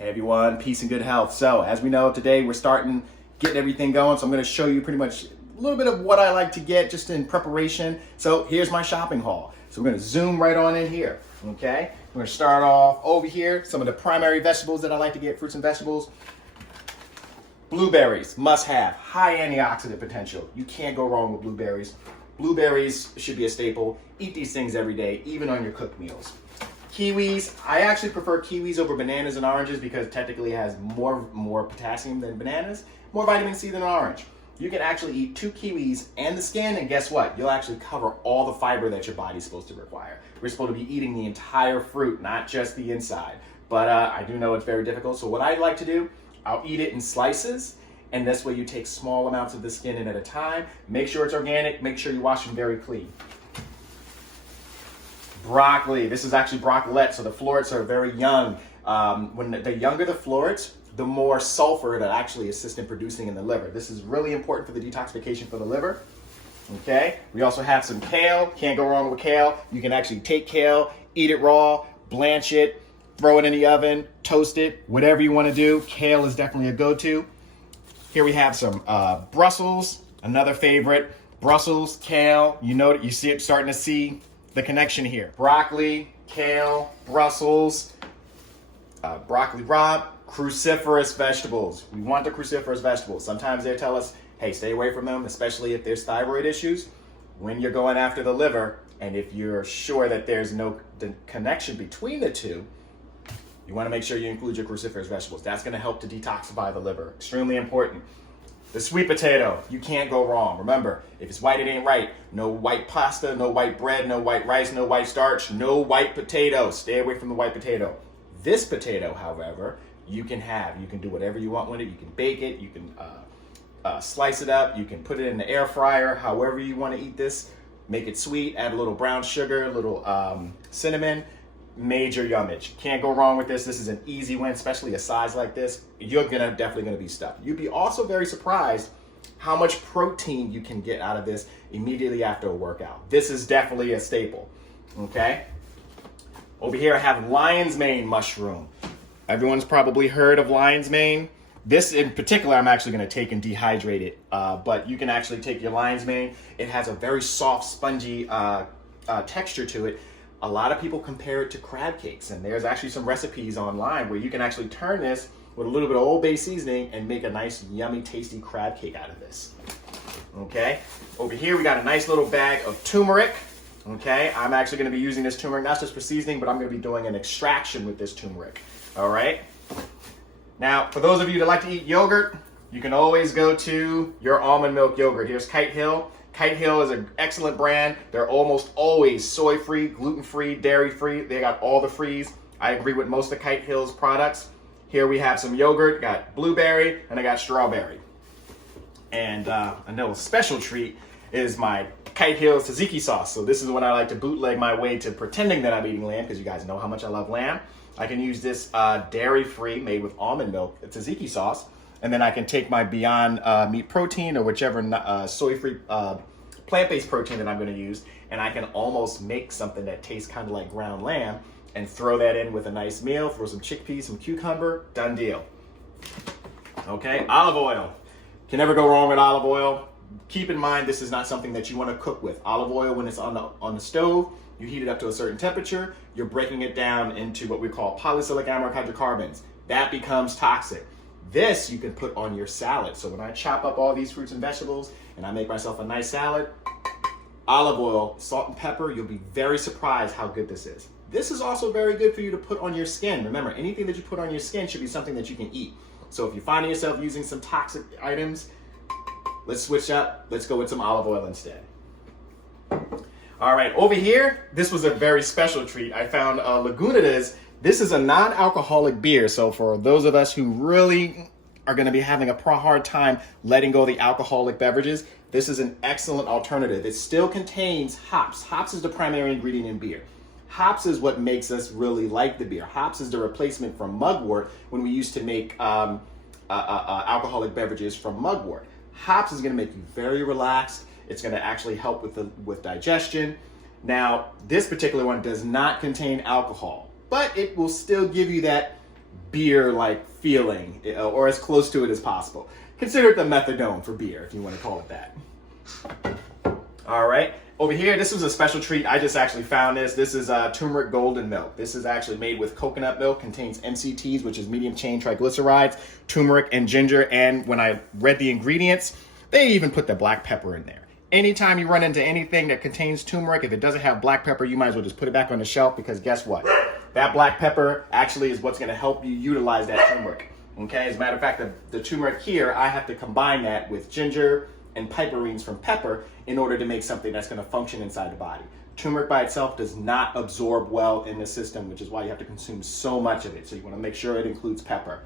Hey everyone, peace and good health. So as we know, today we're getting everything going. So I'm going to show you pretty much a little bit of what I like to get just in preparation. So here's my shopping haul. So we're going to zoom right on in here. Okay, we're going to start off over here. Some of the primary vegetables that I like to get, fruits and vegetables. Blueberries, must have, high antioxidant potential. You can't go wrong with blueberries. Blueberries should be a staple. Eat these things every day, even on your cooked meals. Kiwis, I actually prefer kiwis over bananas and oranges because technically it has more potassium than bananas, more vitamin C than an orange. You can actually eat 2 kiwis and the skin, and guess what? You'll actually cover all the fiber that your body's supposed to require. We're supposed to be eating the entire fruit, not just the inside. But I do know it's very difficult, so what I like to do, I'll eat it in slices, and this way you take small amounts of the skin in at a time. Make sure it's organic, make sure you wash them very clean. Broccoli, this is actually broccolette, so the florets are very young. When the younger the florets, the more sulfur that actually assists in producing in the liver. This is really important for the detoxification for the liver. Okay, we also have some kale. Can't go wrong with kale. You can actually take kale, eat it raw, blanch it, throw it in the oven, toast it, whatever you want to do. Kale is definitely a go-to. Here we have some Brussels, another favorite. Brussels, kale, you see it starting to see the connection here. Broccoli, kale, Brussels, broccoli rabe, cruciferous vegetables. We want the cruciferous vegetables. Sometimes they tell us, hey, stay away from them, especially if there's thyroid issues. When you're going after the liver, and if you're sure that there's no connection between the two, you want to make sure you include your cruciferous vegetables. That's going to help to detoxify the liver. Extremely important. The sweet potato, you can't go wrong. Remember, if it's white, it ain't right. No white pasta, no white bread, no white rice, no white starch, no white potato. Stay away from the white potato. This potato, however, you can have. You can do whatever you want with it. You can bake it. You can slice it up. You can put it in the air fryer, however you want to eat this. Make it sweet. Add a little brown sugar, a little cinnamon. Major yummage. Can't go wrong with this. This is an easy win, especially a size like this. You're definitely gonna be stuffed. You'd be also very surprised how much protein you can get out of this immediately after a workout. This is definitely a staple. Okay. Over here I have lion's mane mushroom. Everyone's probably heard of lion's mane. This in particular I'm actually going to take and dehydrate it, but you can actually take your lion's mane. It has a very soft, spongy texture to it. A lot of people compare it to crab cakes, and there's actually some recipes online where you can actually turn this with a little bit of Old Bay seasoning and make a nice, yummy, tasty crab cake out of this. Okay, over here we got a nice little bag of turmeric. Okay, I'm actually going to be using this turmeric not just for seasoning, but I'm going to be doing an extraction with this turmeric. All right. Now, for those of you that like to eat yogurt, you can always go to your almond milk yogurt. Here's Kite Hill. Kite Hill is an excellent brand. They're almost always soy-free, gluten-free, dairy-free. They got all the frees. I agree with most of Kite Hill's products. Here we have some yogurt. Got blueberry and I got strawberry. And a little special treat is my Kite Hill tzatziki sauce. So this is when I like to bootleg my way to pretending that I'm eating lamb, because you guys know how much I love lamb. I can use this dairy-free, made with almond milk, tzatziki sauce. And then I can take my Beyond Meat protein or whichever soy-free plant-based protein that I'm going to use, and I can almost make something that tastes kind of like ground lamb and throw that in with a nice meal, throw some chickpeas, some cucumber, done deal. Okay, olive oil. Can never go wrong with olive oil. Keep in mind, this is not something that you want to cook with. Olive oil, when it's on the stove, you heat it up to a certain temperature, you're breaking it down into what we call polycyclic amyl hydrocarbons. That becomes toxic. This you can put on your salad. So when I chop up all these fruits and vegetables and I make myself a nice salad, olive oil, salt and pepper, you'll be very surprised how good this is. This is also very good for you to put on your skin. Remember, anything that you put on your skin should be something that you can eat. So if you're finding yourself using some toxic items, let's switch up. Let's go with some olive oil instead. All right, over here, this was a very special treat. I found Lagunitas. This is a non-alcoholic beer, so for those of us who really are going to be having a hard time letting go of the alcoholic beverages, this is an excellent alternative. It still contains hops. Hops is the primary ingredient in beer. Hops is what makes us really like the beer. Hops is the replacement for mugwort when we used to make alcoholic beverages from mugwort. Hops is going to make you very relaxed. It's going to actually help with digestion. Now, this particular one does not contain alcohol, but it will still give you that beer-like feeling, or as close to it as possible. Consider it the methadone for beer, if you want to call it that. All right, over here, this was a special treat. I just actually found this. This is turmeric golden milk. This is actually made with coconut milk, contains MCTs, which is medium chain triglycerides, turmeric and ginger. And when I read the ingredients, they even put the black pepper in there. Anytime you run into anything that contains turmeric, if it doesn't have black pepper, you might as well just put it back on the shelf, because guess what? That black pepper actually is what's going to help you utilize that turmeric. Okay, as a matter of fact, the turmeric here, I have to combine that with ginger and piperines from pepper in order to make something that's going to function inside the body. Turmeric by itself does not absorb well in the system, which is why you have to consume so much of it. So you want to make sure it includes pepper.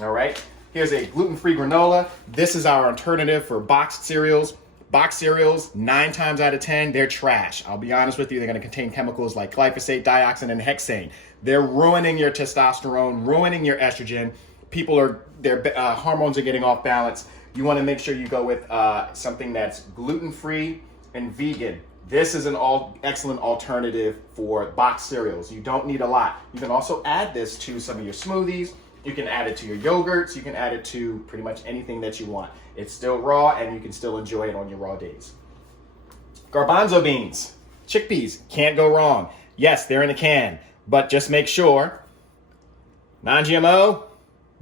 All right, here's a gluten-free granola. This is our alternative for boxed cereals. Boxed cereals, 9 times out of 10, they're trash. I'll be honest with you, they're going to contain chemicals like glyphosate, dioxin, and hexane. They're ruining your testosterone, ruining your estrogen. Their hormones are getting off balance. You want to make sure you go with something that's gluten-free and vegan. This is an excellent alternative for boxed cereals. You don't need a lot. You can also add this to some of your smoothies. You can add it to your yogurts. You can add it to pretty much anything that you want. It's still raw, and you can still enjoy it on your raw days. Garbanzo beans, chickpeas, can't go wrong. Yes, they're in a can, but just make sure, non-GMO,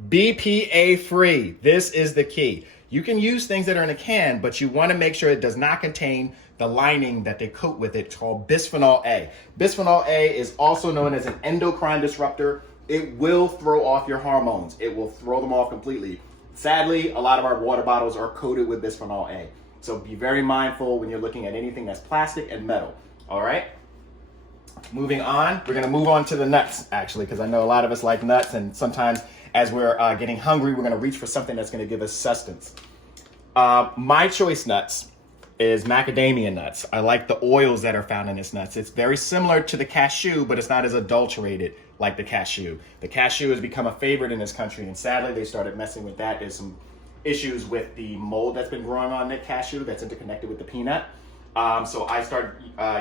BPA free. This is the key. You can use things that are in a can, but you want to make sure it does not contain the lining that they coat with it called bisphenol A. Bisphenol A is also known as an endocrine disruptor. It will throw off your hormones. It will throw them off completely. Sadly, a lot of our water bottles are coated with bisphenol A. So be very mindful when you're looking at anything that's plastic and metal. All right? Moving on, we're going to move on to the nuts, actually, because I know a lot of us like nuts, and sometimes as we're getting hungry, we're going to reach for something that's going to give us sustenance. My choice nuts is macadamia nuts. I like the oils that are found in this nuts. It's very similar to the cashew, but it's not as adulterated like the cashew. The cashew has become a favorite in this country, and sadly, they started messing with that. There's some issues with the mold that's been growing on the cashew that's interconnected with the peanut. So I started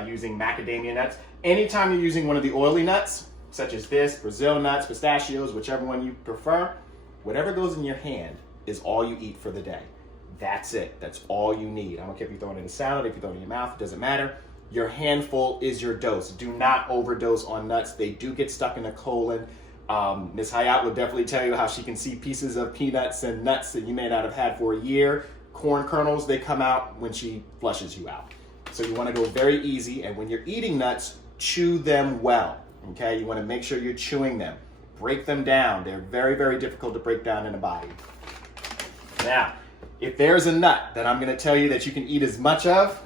using macadamia nuts. Anytime you're using one of the oily nuts, such as this, Brazil nuts, pistachios, whichever one you prefer, whatever goes in your hand is all you eat for the day. That's it. That's all you need. I don't care if you throw it in a salad, if you throw it in your mouth, it doesn't matter. Your handful is your dose. Do not overdose on nuts. They do get stuck in the colon. Ms. Hayat would definitely tell you how she can see pieces of peanuts and nuts that you may not have had for a year. Corn kernels, they come out when she flushes you out. So you want to go very easy, and when you're eating nuts, chew them well. Okay, you want to make sure you're chewing them. Break them down. They're very, very difficult to break down in the body. Now, if there's a nut that I'm going to tell you that you can eat as much of,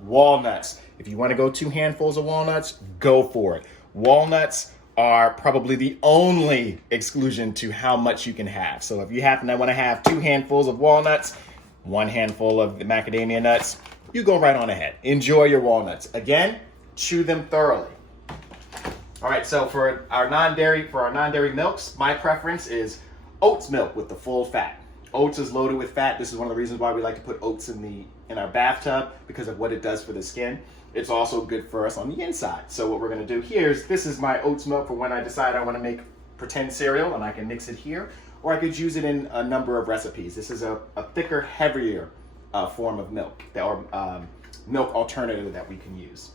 walnuts. If you want to go 2 handfuls of walnuts, go for it. Walnuts are probably the only exclusion to how much you can have. So if you happen to want to have 2 handfuls of walnuts, 1 handful of the macadamia nuts, you go right on ahead. Enjoy your walnuts. Again, chew them thoroughly. All right, so for our non-dairy milks, my preference is oats milk with the full fat. Oats is loaded with fat. This is one of the reasons why we like to put oats in our bathtub, because of what it does for the skin. It's also good for us on the inside. So what we're gonna do here is, this is my oats milk for when I decide I wanna make pretend cereal, and I can mix it here, or I could use it in a number of recipes. This is a thicker, heavier form of milk, or milk alternative that we can use.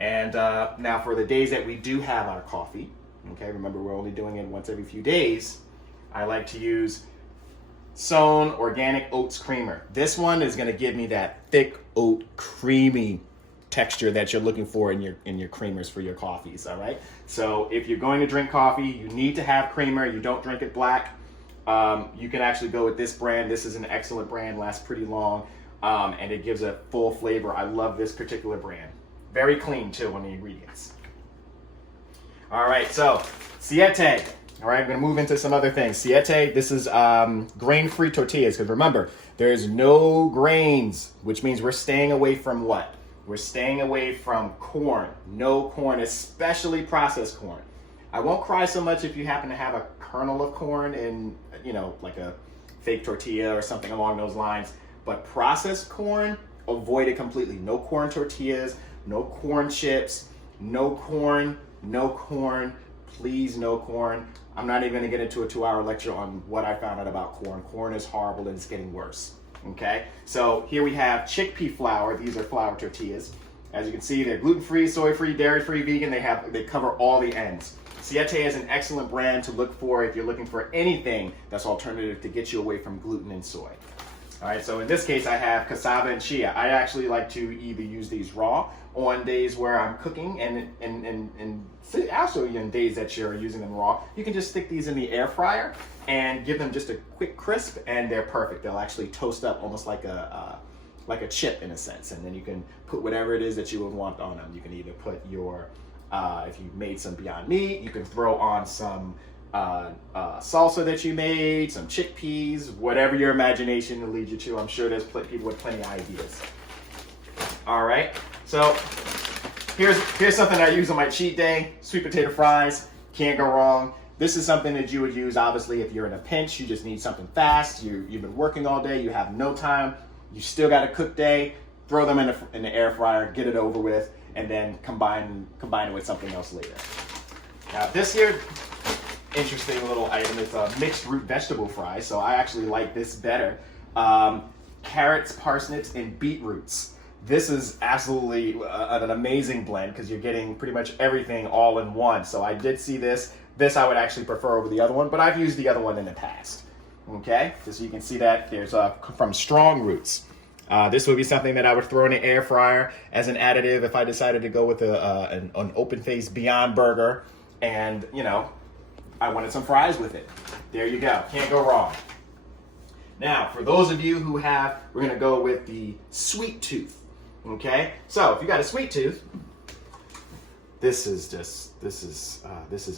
And now for the days that we do have our coffee, okay, remember we're only doing it once every few days, I like to use Sown Organic Oats Creamer. This one is going to give me that thick oat creamy texture that you're looking for in your creamers for your coffees, all right? So if you're going to drink coffee, you need to have creamer. You don't drink it black. You can actually go with this brand. This is an excellent brand, lasts pretty long, and it gives a full flavor. I love this particular brand. Very clean too on the ingredients. All right, so Siete. All right, I'm gonna move into some other things. Siete, this is grain-free tortillas, because remember, there's no grains, which means we're staying away from what? We're staying away from corn. No corn, especially processed corn. I won't cry so much if you happen to have a kernel of corn in, like a fake tortilla or something along those lines. But processed corn, avoid it completely. No corn tortillas, no corn chips, no corn, no corn. Please, no corn. I'm not even going to get into a 2-hour lecture on what I found out about corn. Corn is horrible and it's getting worse. Okay, so here we have chickpea flour. These are flour tortillas. As you can see, they're gluten-free, soy-free, dairy-free, vegan. They cover all the ends. Siete is an excellent brand to look for if you're looking for anything that's alternative to get you away from gluten and soy. All right, so in this case, I have cassava and chia. I actually like to either use these raw on days where I'm cooking, and also in days that you're using them raw, you can just stick these in the air fryer and give them just a quick crisp, and they're perfect. They'll actually toast up almost like a chip in a sense, and then you can put whatever it is that you would want on them. You can either put your, if you made some Beyond Meat, you can throw on some salsa that you made, some chickpeas, whatever your imagination will lead you to. I'm sure there's people with plenty of ideas. All right, so here's something I use on my cheat day: sweet potato fries. Can't go wrong. This is something that you would use, obviously, if you're in a pinch. You just need something fast. You've been working all day. You have no time. You still got a cook day. Throw them in the air fryer. Get it over with, and then combine it with something else later. Now this here, interesting little item. It's a mixed root vegetable fry, so I actually like this better. Carrots, parsnips, and beetroots. This is absolutely an amazing blend because you're getting pretty much everything all in one. So I did see this. This I would actually prefer over the other one, but I've used the other one in the past. Okay, so you can see that there's from Strong Roots. This would be something that I would throw in the air fryer as an additive if I decided to go with an open-faced Beyond Burger, and I wanted some fries with it. There you go. Can't go wrong. Now, for those of you who we're gonna go with the sweet tooth. Okay, so if you got a sweet tooth, this is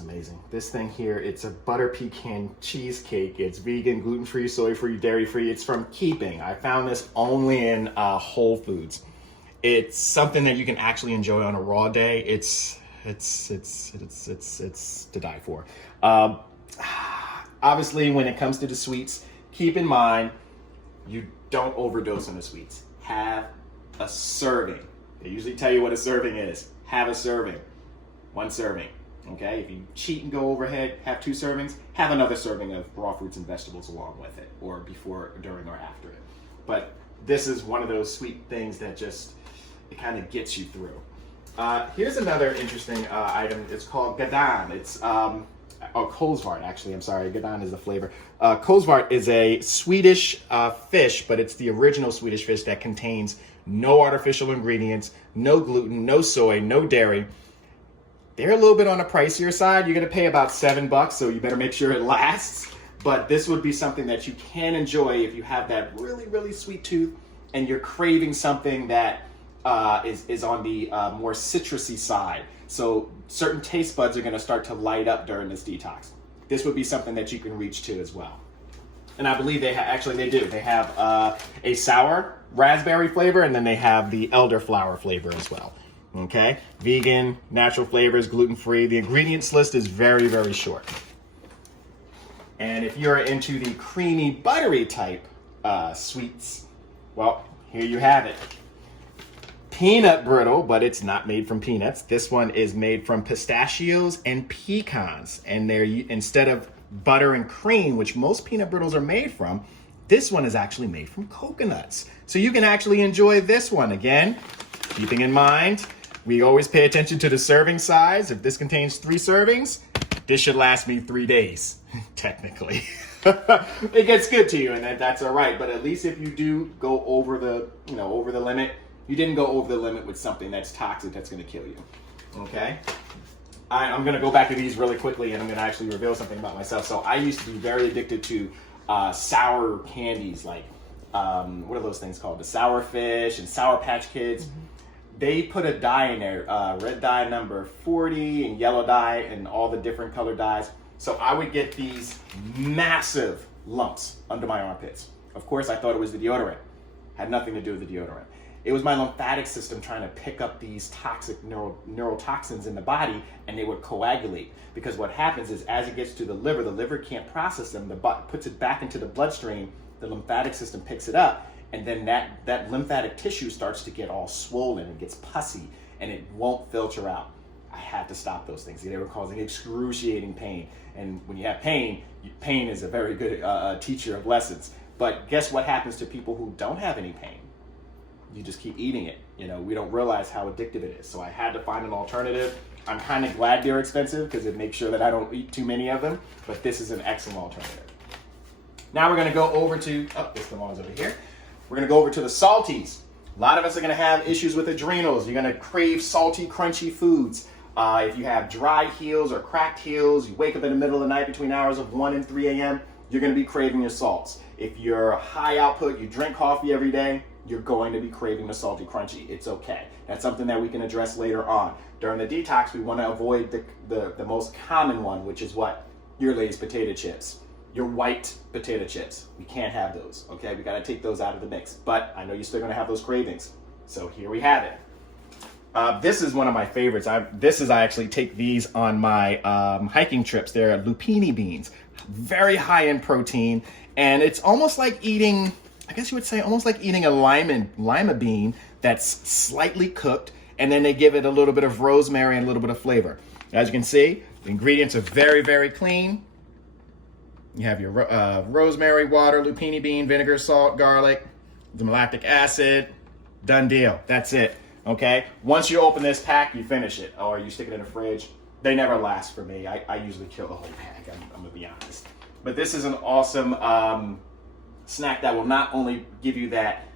amazing. This thing here, it's a butter pecan cheesecake. It's vegan, gluten-free, soy-free, dairy-free. It's from Keeping. I found this only in Whole Foods. It's something that you can actually enjoy on a raw day. It's to die for. Obviously, when it comes to the sweets, keep in mind you don't overdose on the sweets. Have a serving. They usually tell you what a serving is. Have a serving. 1 serving. Okay? If you cheat and go overhead, have 2 servings, have another serving of raw fruits and vegetables along with it, or before, during, or after it. But this is one of those sweet things that it kind of gets you through. Here's another interesting item. It's called Gedaan. It's Kolsvart, actually. I'm sorry. Gedaan is the flavor. Kolsvart is a Swedish fish, but it's the original Swedish fish that contains no artificial ingredients, no gluten, no soy, no dairy. They're a little bit on the pricier side. You're going to pay about $7, so you better make sure it lasts. But this would be something that you can enjoy if you have that really, really sweet tooth and you're craving something that is on the more citrusy side. So certain taste buds are going to start to light up during this detox. This would be something that you can reach to as well. And I believe they do. They have a sour raspberry flavor, and then they have the elderflower flavor as well. Okay, vegan, natural flavors, gluten-free. The ingredients list is very, very short. And if you're into the creamy, buttery type sweets, well, here you have it. Peanut brittle, but it's not made from peanuts. This one is made from pistachios and pecans. And they're, instead of butter and cream, which most peanut brittles are made from, this one is actually made from coconuts. So you can actually enjoy this one. Again, keeping in mind, we always pay attention to the serving size. If this contains 3 servings, this should last me 3 days, technically. It gets good to you, and that's all right. But at least if you do go over the limit, you didn't go over the limit with something that's toxic that's going to kill you. Okay? I'm going to go back to these really quickly, and I'm going to actually reveal something about myself. So I used to be very addicted to sour candies, like what are those things called? The Sour Fish and Sour Patch Kids. Mm-hmm. They put a dye in there, red dye number 40 and yellow dye and all the different colored dyes. So I would get these massive lumps under my armpits. Of course, I thought it was the deodorant. Had nothing to do with the deodorant. It was my lymphatic system trying to pick up these toxic neurotoxins in the body, and they would coagulate. Because what happens is, as it gets to the liver can't process them, puts it back into the bloodstream, the lymphatic system picks it up, and then that lymphatic tissue starts to get all swollen and gets pussy, and it won't filter out. I had to stop those things. They were causing excruciating pain. And when you have pain, pain is a very good teacher of lessons. But guess what happens to people who don't have any pain? You just keep eating it. You know, we don't realize how addictive it is. So I had to find an alternative. I'm kind of glad they're expensive because it makes sure that I don't eat too many of them. But this is an excellent alternative. Now we're going to go over to, this one's over here. We're going to go over to the salties. A lot of us are going to have issues with adrenals. You're going to crave salty, crunchy foods. If you have dried heels or cracked heels, you wake up in the middle of the night between hours of 1 and 3 a.m., you're going to be craving your salts. If you're high output, you drink coffee every day, you're going to be craving the salty, crunchy. It's okay. That's something that we can address later on. During the detox, we want to avoid the most common one, which is what? Your Lay's potato chips. Your white potato chips. We can't have those, okay? We got to take those out of the mix. But I know you're still going to have those cravings. So here we have it. This is one of my favorites. I actually take these on my hiking trips. They're lupini beans, very high in protein, and it's almost like eating, I guess you would say, almost like eating a lima bean that's slightly cooked, and then they give it a little bit of rosemary and a little bit of flavor. As you can see, the ingredients are very, very clean. You have your rosemary, water, lupini bean, vinegar, salt, garlic, the malactic acid. Done deal. That's it. Okay, once you open this pack, you finish it, or you stick it in the fridge. They never last for me. I usually kill the whole pack, I'm gonna be honest. But this is an awesome snack that will not only give you that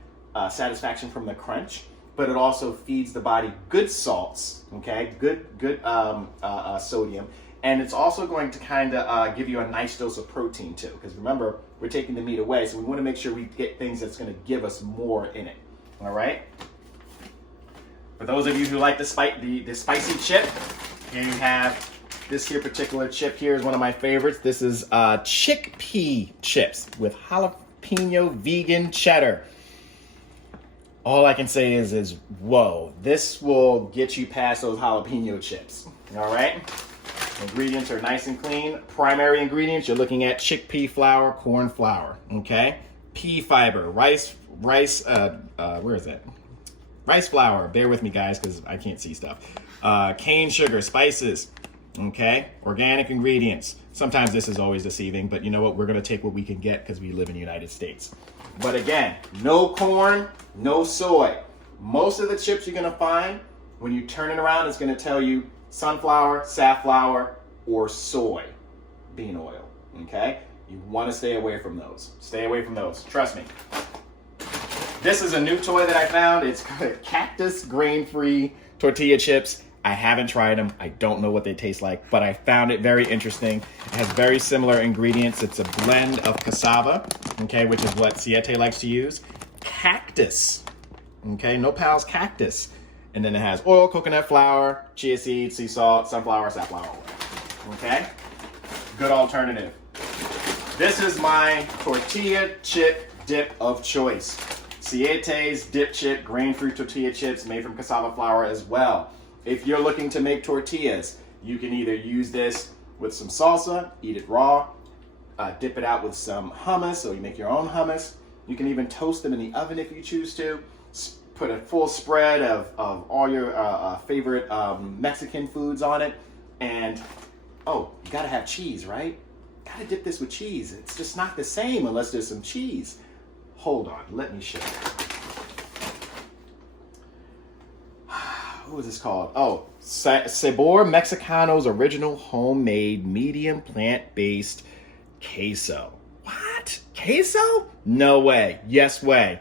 satisfaction from the crunch, but it also feeds the body good salts, okay, good sodium, and it's also going to kind of give you a nice dose of protein too, because remember, we're taking the meat away, so we want to make sure we get things that's going to give us more in it, all right? For those of you who like the spicy chip, here you have this here particular chip here is one of my favorites. This is chickpea chips with jalapeno vegan cheddar. All I can say is whoa, this will get you past those jalapeno chips, all right? Ingredients are nice and clean. Primary ingredients, you're looking at chickpea flour, corn flour, okay? Pea fiber, rice, where is it? Rice flour, bear with me guys because I can't see stuff. Cane sugar, spices, okay? Organic ingredients. Sometimes this is always deceiving, but you know what? We're gonna take what we can get because we live in the United States. But again, no corn, no soy. Most of the chips you're gonna find, when you turn it around, it's gonna tell you sunflower, safflower, or soy bean oil, okay? You wanna stay away from those. Stay away from those, trust me. This is a new toy that I found. It's called Cactus grain-free tortilla chips. I haven't tried them. I don't know what they taste like, but I found it very interesting. It has very similar ingredients. It's a blend of cassava, okay, which is what Siete likes to use. Cactus, okay, Nopal's cactus. And then it has oil, coconut flour, chia seeds, sea salt, safflower oil, okay? Good alternative. This is my tortilla chip dip of choice. Siete's dip chip, grain-free tortilla chips made from cassava flour as well. If you're looking to make tortillas, you can either use this with some salsa, eat it raw, dip it out with some hummus, so you make your own hummus. You can even toast them in the oven if you choose to. Put a full spread of all your favorite Mexican foods on it. And, oh, you gotta have cheese, right? Gotta dip this with cheese. It's just not the same unless there's some cheese. Hold on, let me show you. What was this called? Oh, Sabor Mexicano's original homemade medium plant-based queso. What? Queso? No way. Yes way.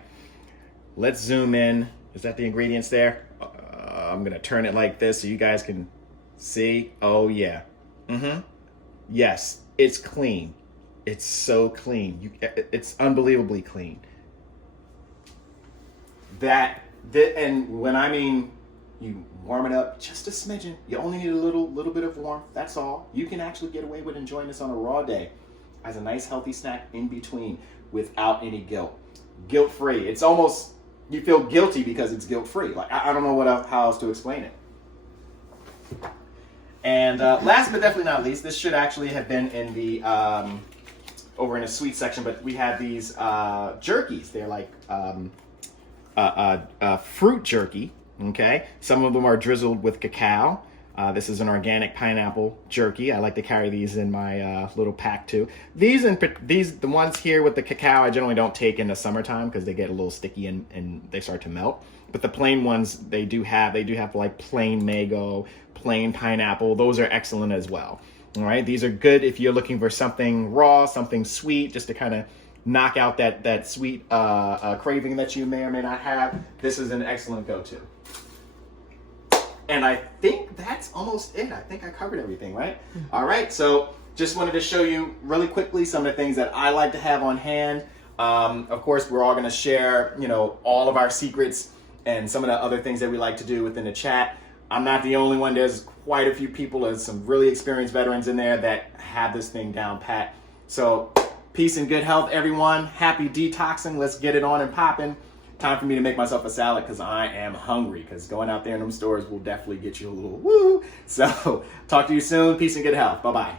Let's zoom in. Is that the ingredients there? I'm gonna turn it like this so you guys can see. Oh yeah. Yes, it's clean. It's so clean. It's unbelievably clean. And when I mean you warm it up just a smidgen, you only need a little bit of warmth. That's all. You can actually get away with enjoying this on a raw day as a nice healthy snack in between without any guilt. Guilt-free. It's almost, you feel guilty because it's guilt-free. Like I don't know how else to explain it. And last but definitely not least, this should actually have been in the over in the sweet section, but we have these jerkies. They're like fruit jerky. Okay, some of them are drizzled with cacao. This is an organic pineapple jerky. I like to carry these in my little pack too. The ones here with the cacao, I generally don't take in the summertime because they get a little sticky and they start to melt. But the plain ones, they do have like plain mango, plain pineapple. Those are excellent as well. All right, these are good if you're looking for something raw, something sweet, just to kind of knock out that sweet craving that you may or may not have. This is an excellent go-to. And I think that's almost it. I think I covered everything, right? Mm-hmm. All right, so just wanted to show you really quickly some of the things that I like to have on hand. Of course, we're all gonna share, all of our secrets and some of the other things that we like to do within the chat. I'm not the only one. There's quite a few people, there's some really experienced veterans in there that have this thing down pat. So peace and good health, everyone. Happy detoxing. Let's get it on and popping. Time for me to make myself a salad because I am hungry, because going out there in them stores will definitely get you a little woo. So talk to you soon. Peace and good health. Bye-bye.